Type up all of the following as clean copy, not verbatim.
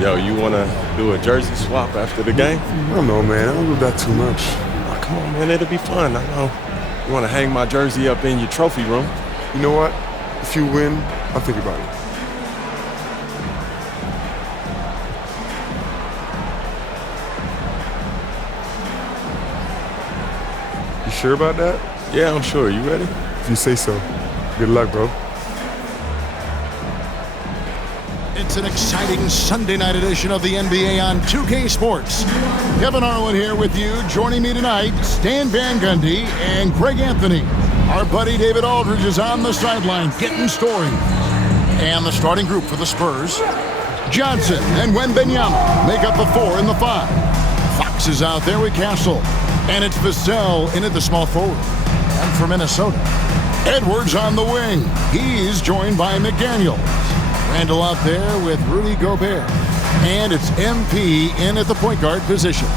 Yo, you want to do a jersey swap after the game? I don't know, man. I don't do that too much. Oh, come on, man. It'll be fun. I know. You want to hang my jersey up in your trophy room? You know what? If you win, I'll think about it. You sure about that? Yeah, I'm sure. You ready? If you say so. Good luck, bro. It's an exciting Sunday night edition of the NBA on 2K Sports. Kevin Harlan here with you. Joining me tonight, Stan Van Gundy and Greg Anthony. Our buddy David Aldridge is on the sideline getting stories. And the starting group for the Spurs, Johnson and Wembanyama make up the 4 and the 5. Fox is out there with Castle. And it's Vassell in at the small forward. And for Minnesota, Edwards on the wing. He's joined by McDaniels. Randall out there with Rudy Gobert. And it's MP in at the point guard position.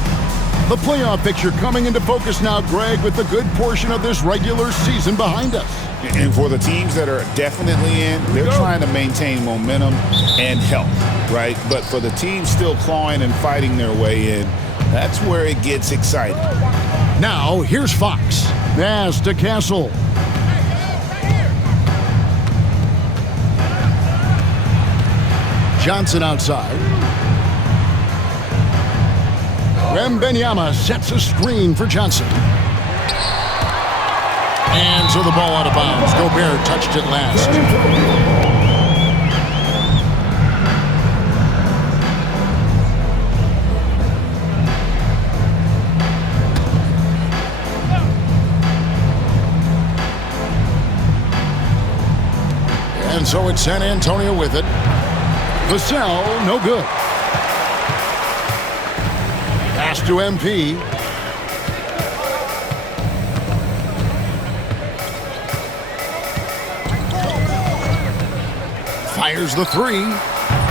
The playoff picture coming into focus now, Greg, with a good portion of this regular season behind us. And for the teams that are definitely in, they're trying to maintain momentum and health, right? But for the teams still clawing and fighting their way in, that's where it gets exciting. Now, here's Fox. Pass to Castle. Johnson outside. Wembanyama sets a screen for Johnson. And so the ball out of bounds. Gobert touched it last. And so it's San Antonio with it. Vassell, no good. Pass to MP. Fires the 3.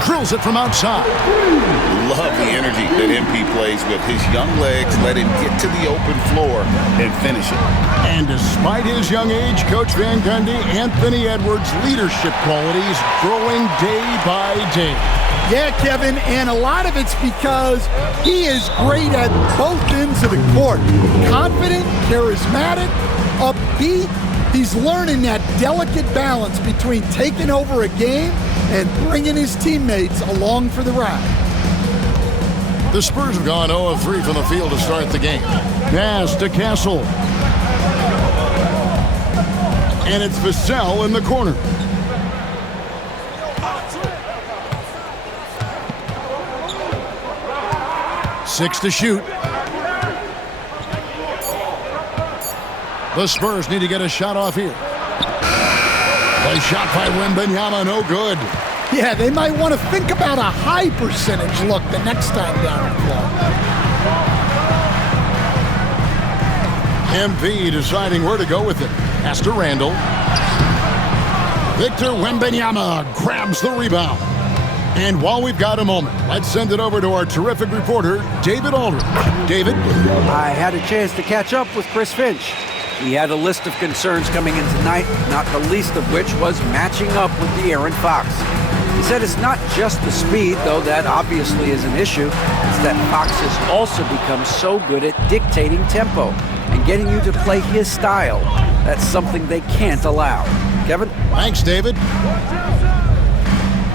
Drills it from outside. Love the energy that MP plays with. His young legs let him get to the open floor and finish it. And despite his young age, Coach Van Gundy, Anthony Edwards' leadership qualities growing day by day. Yeah, Kevin, and a lot of it's because he is great at both ends of the court. Confident, charismatic, upbeat. He's learning that delicate balance between taking over a game and bringing his teammates along for the ride. The Spurs have gone 0 of 3 from the field to start the game. Pass to Castle. And it's Vassell in the corner. Six to shoot. The Spurs need to get a shot off here. A shot by Wembanyama, no good. Yeah, they might want to think about a high percentage look the next time down the floor. MP deciding where to go with it. Pass to Randall. Victor Wembanyama grabs the rebound. And while we've got a moment, let's send it over to our terrific reporter, David Aldridge. David? I had a chance to catch up with Chris Finch. He had a list of concerns coming in tonight, not the least of which was matching up with De'Aaron Fox. He said it's not just the speed, though that obviously is an issue. It's that Fox has also become so good at dictating tempo and getting you to play his style. That's something they can't allow. Kevin? Thanks, David.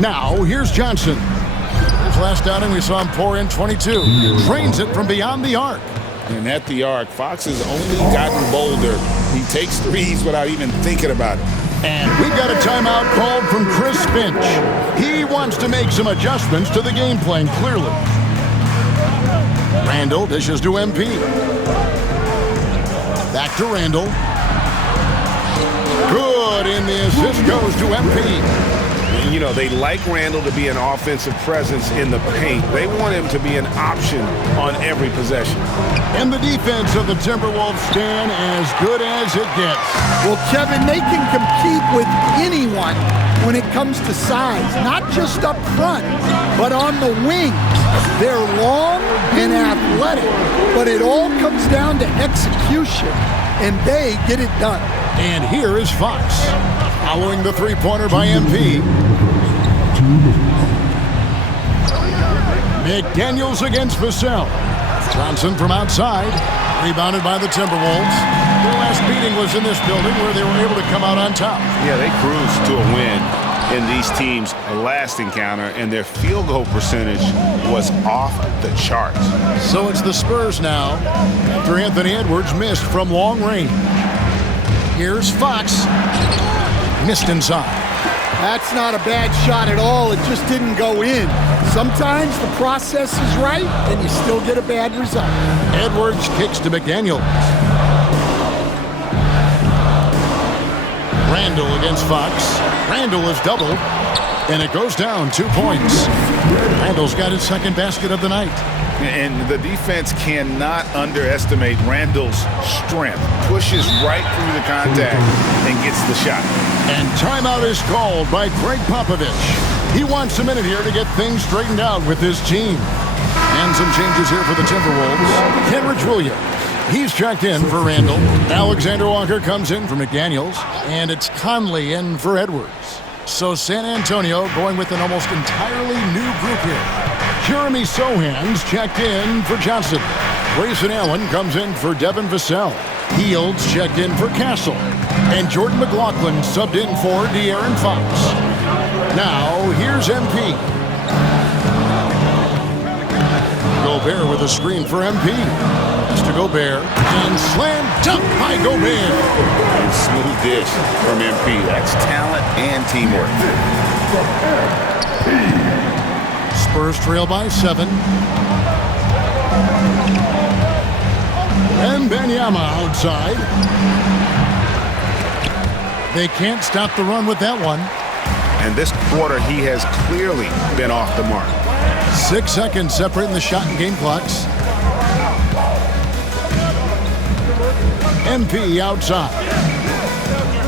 Now, here's Johnson. His last outing, we saw him pour in 22. Drains it from beyond the arc. And at the arc, Fox has only gotten bolder. He takes threes without even thinking about it. And we've got a timeout called from Chris Finch. He wants to make some adjustments to the game plan, clearly. Randall dishes to MP. Back to Randall. Good, and the assist goes to MP. You know, they like Randall to be an offensive presence in the paint. They want him to be an option on every possession. And the defense of the Timberwolves stand as good as it gets. Well, Kevin, they can compete with anyone when it comes to size, not just up front, but on the wings. They're long and athletic, but it all comes down to execution, and they get it done. And here is Fox, following the three-pointer by MP. McDaniels against Vassell. Johnson from outside. Rebounded by the Timberwolves. Their last meeting was in this building where they were able to come out on top. Yeah, they cruised to a win in these teams' last encounter, and their field goal percentage was off the charts. So it's the Spurs now after Anthony Edwards missed from long range. Here's Fox. Missed inside. That's not a bad shot at all. It just didn't go in. Sometimes the process is right, and you still get a bad result. Edwards kicks to McDaniels. Randall against Fox. Randall is doubled, and it goes down 2 points. Randall's got his second basket of the night. And the defense cannot underestimate Randall's strength. Pushes right through the contact and gets the shot. And timeout is called by Greg Popovich. He wants a minute here to get things straightened out with his team. And some changes here for the Timberwolves. Kenrich Williams. He's checked in for Randall. Alexander Walker comes in for McDaniels. And it's Conley in for Edwards. So San Antonio going with an almost entirely new group here. Jeremy Sohan's checked in for Johnson. Grayson Allen comes in for Devin Vassell. Fields checked in for Castle. And Jordan McLaughlin subbed in for De'Aaron Fox. Now, here's MP. Gobert with a screen for MP. That's to Gobert. And slam dunk by Gobert. And smooth dish from MP. That's talent and teamwork. Spurs trail by 7. And Benyama outside. They can't stop the run with that one. And this quarter, he has clearly been off the mark. 6 seconds separating the shot and game clocks. MP outside.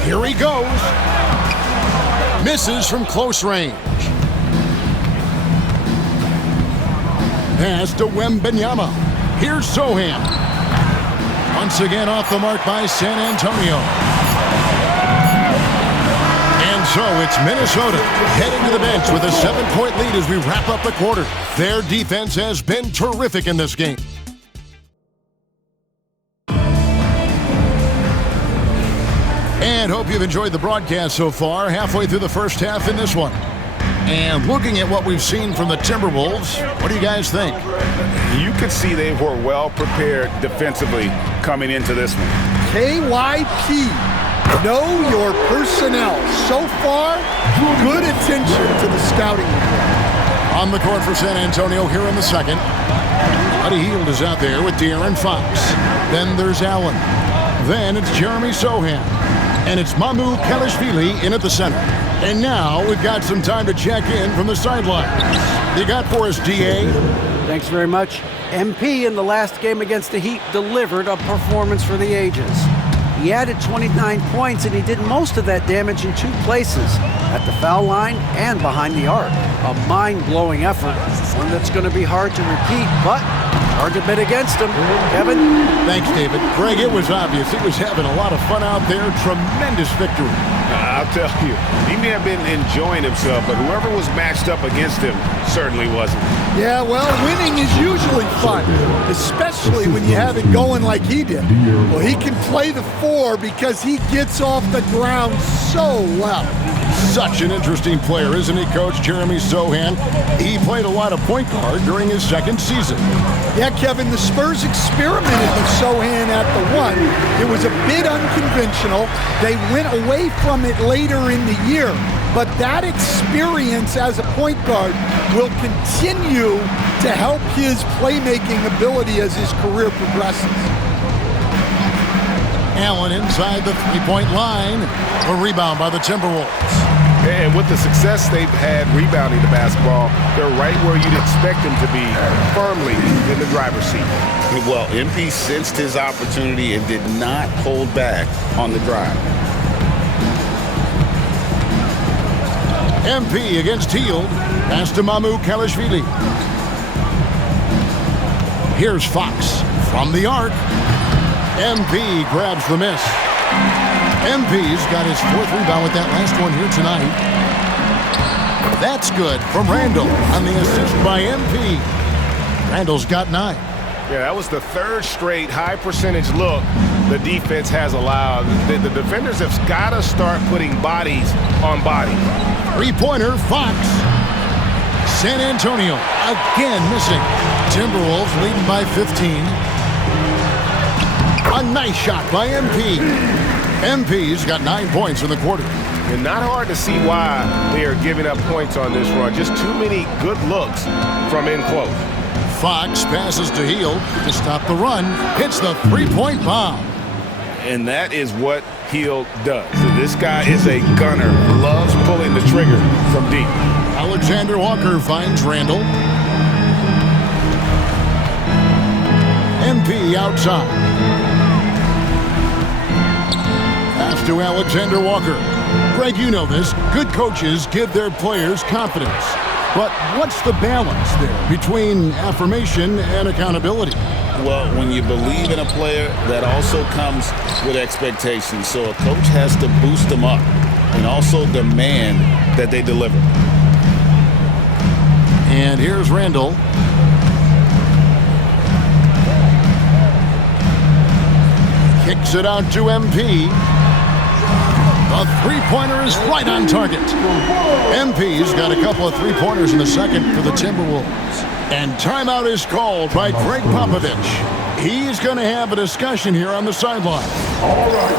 Here he goes. Misses from close range. Pass to Wembanyama. Here's Sohan. Once again off the mark by San Antonio. And so it's Minnesota heading to the bench with a 7-point lead as we wrap up the quarter. Their defense has been terrific in this game. And hope you've enjoyed the broadcast so far. Halfway through the first half in this one. And looking at what we've seen from the Timberwolves, what do you guys think? You could see they were well prepared defensively coming into this one. KYP, know your personnel. So far, good attention to the scouting report. On the court for San Antonio here in the second. Buddy Hield is out there with De'Aaron Fox. Then there's Allen. Then it's Jeremy Sohan. And it's Mamu Kelishvili in at the center. And now we've got some time to check in from the sidelines. You got for us, DA? Thanks very much. MP in the last game against the Heat delivered a performance for the ages. He added 29 points, and he did most of that damage in 2 places, at the foul line and behind the arc. A mind-blowing effort, one that's going to be hard to repeat, but hard to bet against him. Kevin? Thanks, David. Greg, it was obvious. He was having a lot of fun out there. Tremendous victory. I'll tell you, he may have been enjoying himself, but whoever was matched up against him certainly wasn't. Yeah, well, winning is usually fun, especially when you have it going like he did. Well, he can play the 4 because he gets off the ground so well. Such an interesting player, isn't he, Coach Jeremy Sohan? He played a lot of point guard during his second season. Yeah, Kevin, the Spurs experimented with Sohan at the 1. It was a bit unconventional. They went away from it later in the year. But that experience as a point guard will continue to help his playmaking ability as his career progresses. Allen inside the 3-point line. A rebound by the Timberwolves. And with the success they've had rebounding the basketball, they're right where you'd expect them to be, firmly in the driver's seat. Well, MP sensed his opportunity and did not hold back on the drive. MP against Hield. Pass to Mamu Kelishvili. Here's Fox from the arc. MP grabs the miss. MP's got his 4th rebound with that last one here tonight. That's good from Randall on the assist by MP. Randall's got 9. Yeah, that was the third straight high percentage look the defense has allowed. The defenders have got to start putting bodies on bodies. Three-pointer, Fox. San Antonio again missing. Timberwolves leading by 15. A nice shot by MP. MP's got 9 points in the quarter. And not hard to see why they are giving up points on this run. Just too many good looks from in close. Fox passes to Hield to stop the run. Hits the three-point bomb. And that is what Hield does. This guy is a gunner. Loves pulling the trigger from deep. Alexander Walker finds Randall. MP outside. Pass to Alexander Walker. Greg, you know this. Good coaches give their players confidence. But what's the balance there between affirmation and accountability? Well, when you believe in a player, that also comes with expectations. So a coach has to boost them up and also demand that they deliver. And here's Randall. Kicks it out to MP. The three-pointer is right on target. MP's got a couple of three-pointers in the second for the Timberwolves. And timeout is called by Greg Popovich. He's going to have a discussion here on the sideline. All right.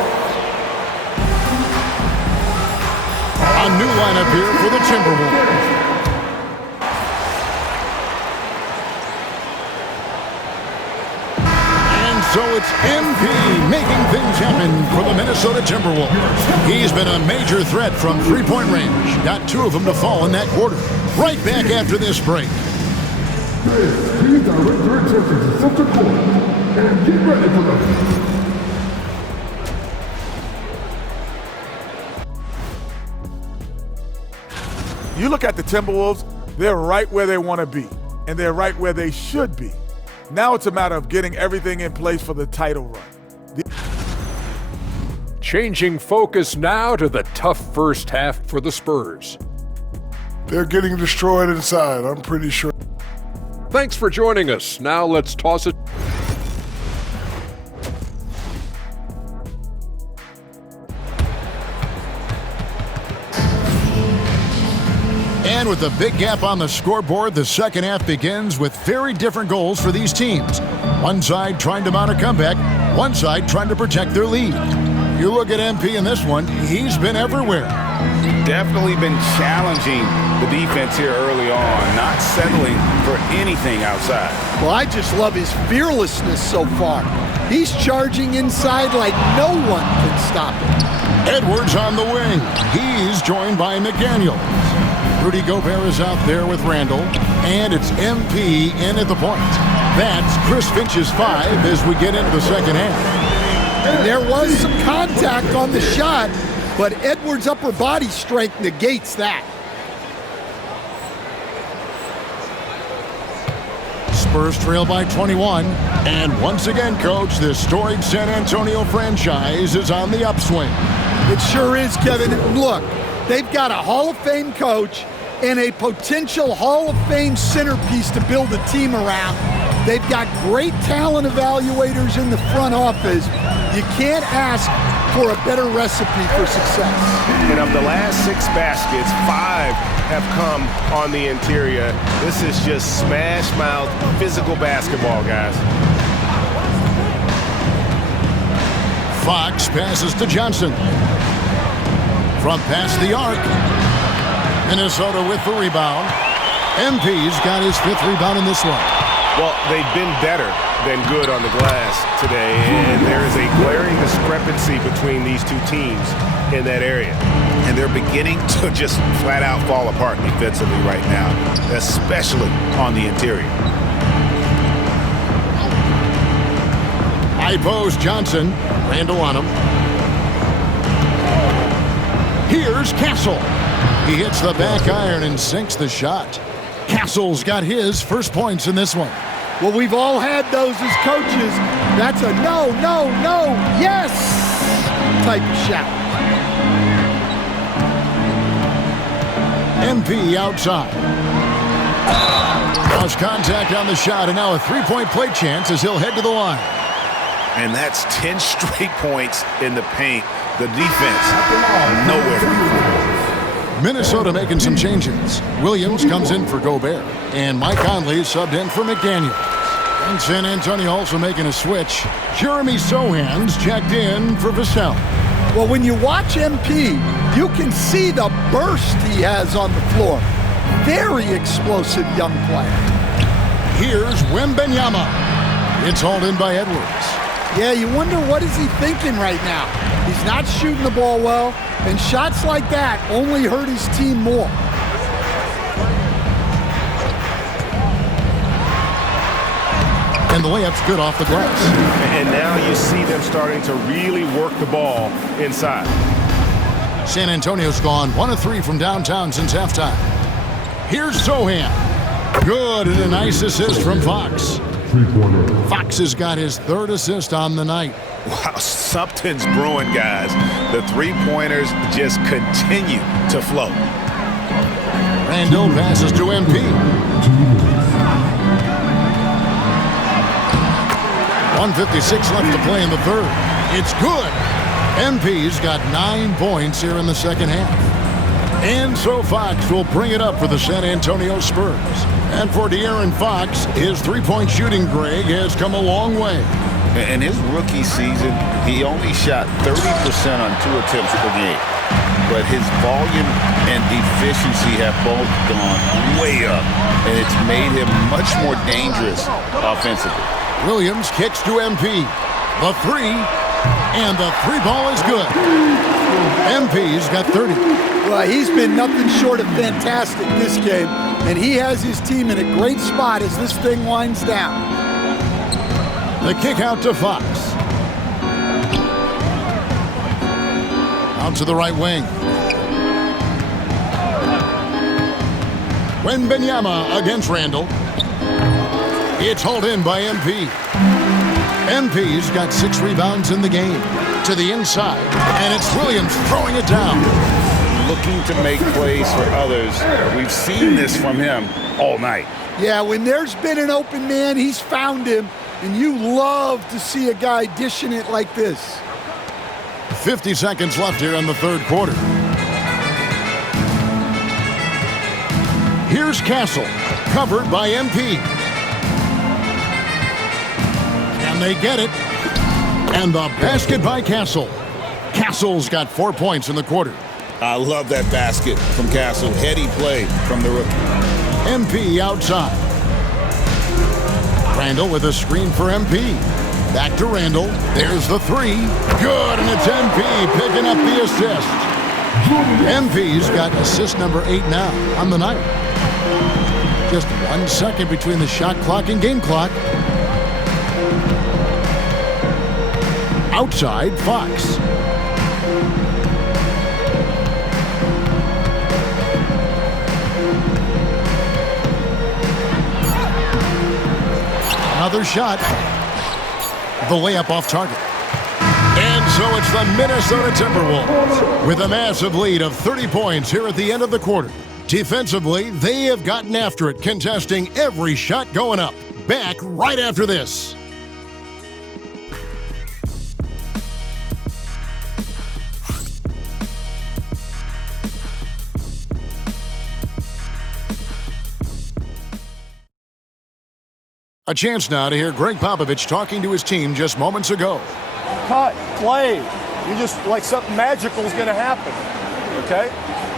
A new lineup here for the Timberwolves. So it's MP making things happen for the Minnesota Timberwolves. He's been a major threat from three-point range. Got 2 of them to fall in that quarter. Right back after this break. Please direct your attention to center court and get ready for the... You look at the Timberwolves, they're right where they want to be, and they're right where they should be. Now it's a matter of getting everything in place for the title run. Changing focus now to the tough first half for the Spurs. They're getting destroyed inside, I'm pretty sure. Thanks for joining us. Now let's toss it. And with a big gap on the scoreboard, the second half begins with very different goals for these teams. One side trying to mount a comeback, one side trying to protect their lead. You look at MP in this one, he's been everywhere. Definitely been challenging the defense here early on, not settling for anything outside. Well, I just love his fearlessness so far. He's charging inside like no one can stop him. Edwards on the wing. He's joined by McDaniels. Rudy Gobert is out there with Randall, and it's MP in at the point. That's Chris Finch's 5 as we get into the second half. And there was some contact on the shot, but Edwards' upper body strength negates that. Spurs trail by 21. And once again, Coach, the storied San Antonio franchise is on the upswing. It sure is, Kevin. Look, they've got a Hall of Fame coach and a potential Hall of Fame centerpiece to build a team around. They've got great talent evaluators in the front office. You can't ask for a better recipe for success. And of the last 6 baskets, 5 have come on the interior. This is just smash mouth physical basketball, guys. Fox passes to Johnson. From past the arc. Minnesota with the rebound. MP's got his 5th rebound in this one. Well, they've been better than good on the glass today, and there is a glaring discrepancy between these two teams in that area. And they're beginning to just flat out fall apart defensively right now, especially on the interior. High post Johnson. Randall on him. Here's Castle. He hits the back iron and sinks the shot. Castle's got his first points in this one. Well, we've all had those as coaches. That's a no, no, no, yes type of shot. MP outside. Lost contact on the shot, and now a three-point play chance as he'll head to the line. And that's 10 straight points in the paint. The defense, nowhere to be found. Minnesota making some changes. Williams comes in for Gobert, and Mike Conley subbed in for McDaniel. And San Antonio also making a switch. Jeremy Sohan's checked in for Vassell. Well, when you watch MP, you can see the burst he has on the floor. Very explosive young player. Here's Wembanyama. It's hauled in by Edwards. Yeah, you wonder what is he thinking right now. He's not shooting the ball well, and shots like that only hurt his team more. And the layup's good off the glass. And now you see them starting to really work the ball inside. San Antonio's gone 1 of 3 from downtown since halftime. Here's Sohan. Good, and a nice assist from Fox. Fox has got his 3rd assist on the night. Wow, something's brewing, guys. The three-pointers just continue to flow. Randall passes to MP. 1:56 left to play in the 3rd. It's good. MP's got 9 points here in the second half. And so Fox will bring it up for the San Antonio Spurs. And for De'Aaron Fox, his three-point shooting, Greg, has come a long way. In his rookie season, he only shot 30% on 2 attempts per game. But his volume and efficiency have both gone way up, and it's made him much more dangerous offensively. Williams kicks to MP. The 3, and the 3 ball is good. MP's got 30. Well, he's been nothing short of fantastic this game, and he has his team in a great spot as this thing winds down. The kick out to Fox. Out to the right wing. Wembanyama against Randall. It's hauled in by MP. MP's got 6 rebounds in the game. To the inside, and it's Williams throwing it down. Looking to make plays for others. We've seen this from him all night. Yeah, when there's been an open man, he's found him, and you love to see a guy dishing it like this. 50 seconds left here in the 3rd quarter. Here's Castle, covered by MP. Can they get it? And the basket by Castle. Castle's got 4 points in the quarter. I love that basket from Castle. Heady play from the rookie. MP outside. Randall with a screen for MP. Back to Randall. There's the 3. Good, and it's MP picking up the assist. MP's got assist number 8 now on the night. Just 1 second between the shot clock and game clock. Outside, Fox. Another shot. The layup off target. And so it's the Minnesota Timberwolves with a massive lead of 30 points here at the end of the quarter. Defensively, they have gotten after it, contesting every shot going up. Back right after this. A chance now to hear Greg Popovich talking to his team just moments ago. Cut, play. You just like something magical is going to happen. Okay?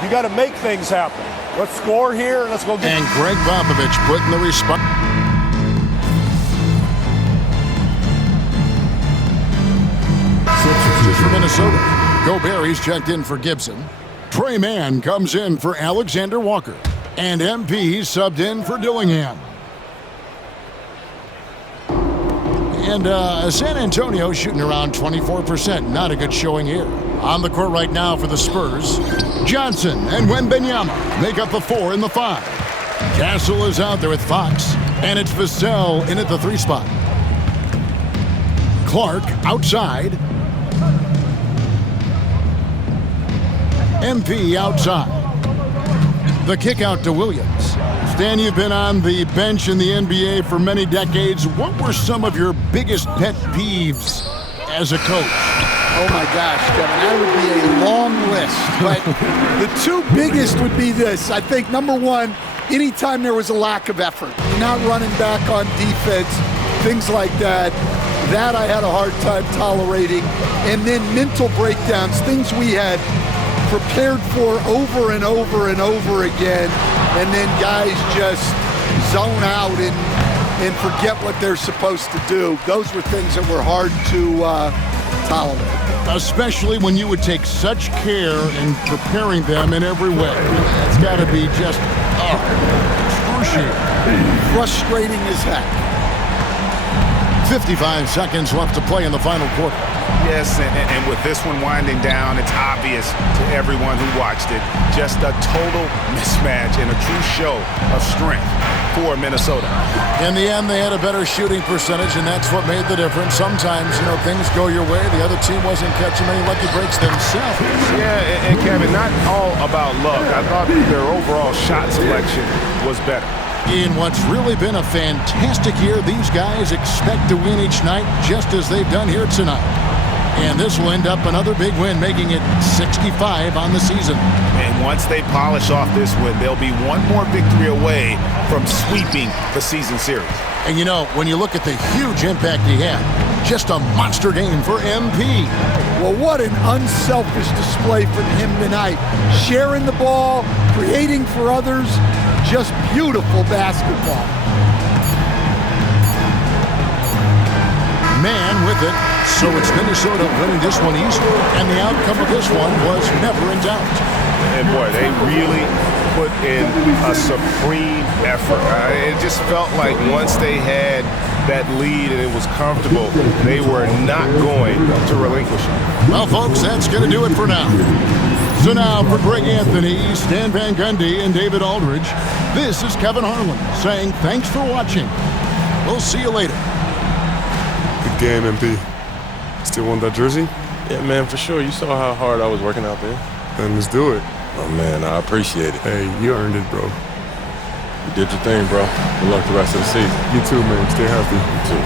You got to make things happen. Let's score here. Let's go get. And Greg Popovich putting the response. Substitute for Minnesota. Gobert checked in for Gibson. Trey Mann comes in for Alexander Walker. And MP subbed in for Dillingham. And San Antonio shooting around 24%. Not a good showing here. On the court right now for the Spurs, Johnson and Wembanyama make up the 4 and the 5. Castle is out there with Fox, and it's Vassell in at the 3 spot. Clark outside. MP outside. The kick out to Williams. Stan, you've been on the bench in the NBA for many decades. What were some of your biggest pet peeves as a coach? Oh my gosh, Kevin, that would be a long list. But the two biggest would be this. I think number one, anytime there was a lack of effort, not running back on defense, things like that, that I had a hard time tolerating. And then mental breakdowns, things we had prepared for over and over and over again, and then guys just zone out and forget what they're supposed to do. Those were things that were hard to tolerate. Especially when you would take such care in preparing them in every way. It's got to be just excruciating. Frustrating as heck. 55 seconds left to play in the final quarter. Yes, and with this one winding down, it's obvious to everyone who watched it. Just a total mismatch and a true show of strength for Minnesota. In the end, they had a better shooting percentage, and that's what made the difference. Sometimes, things go your way. The other team wasn't catching many lucky breaks themselves. Yeah, and Kevin, not all about luck. I thought their overall shot selection was better. In what's really been a fantastic year, these guys expect to win each night just as they've done here tonight. And this will end up another big win, making it 65 on the season. And once they polish off this win, they'll be one more victory away from sweeping the season series. And when you look at the huge impact he had, just a monster game for MP. Well, what an unselfish display from him tonight. Sharing the ball, creating for others, just beautiful basketball. Man with it, so it's Minnesota winning this one easily, and the outcome of this one was never in doubt. And boy, they really put in a supreme effort. It just felt like once they had that lead and it was comfortable, they were not going to relinquish it. Well, folks, that's going to do it for now. So now for Greg Anthony, Stan Van Gundy, and David Aldridge, this is Kevin Harlan saying thanks for watching. We'll see you later. Good game, MP. Still want that jersey? Yeah, man, for sure. You saw how hard I was working out there. Then let's do it. Oh, man, I appreciate it. Hey, you earned it, bro. You did your thing, bro. Good luck the rest of the season. You too, man. Stay healthy. You too.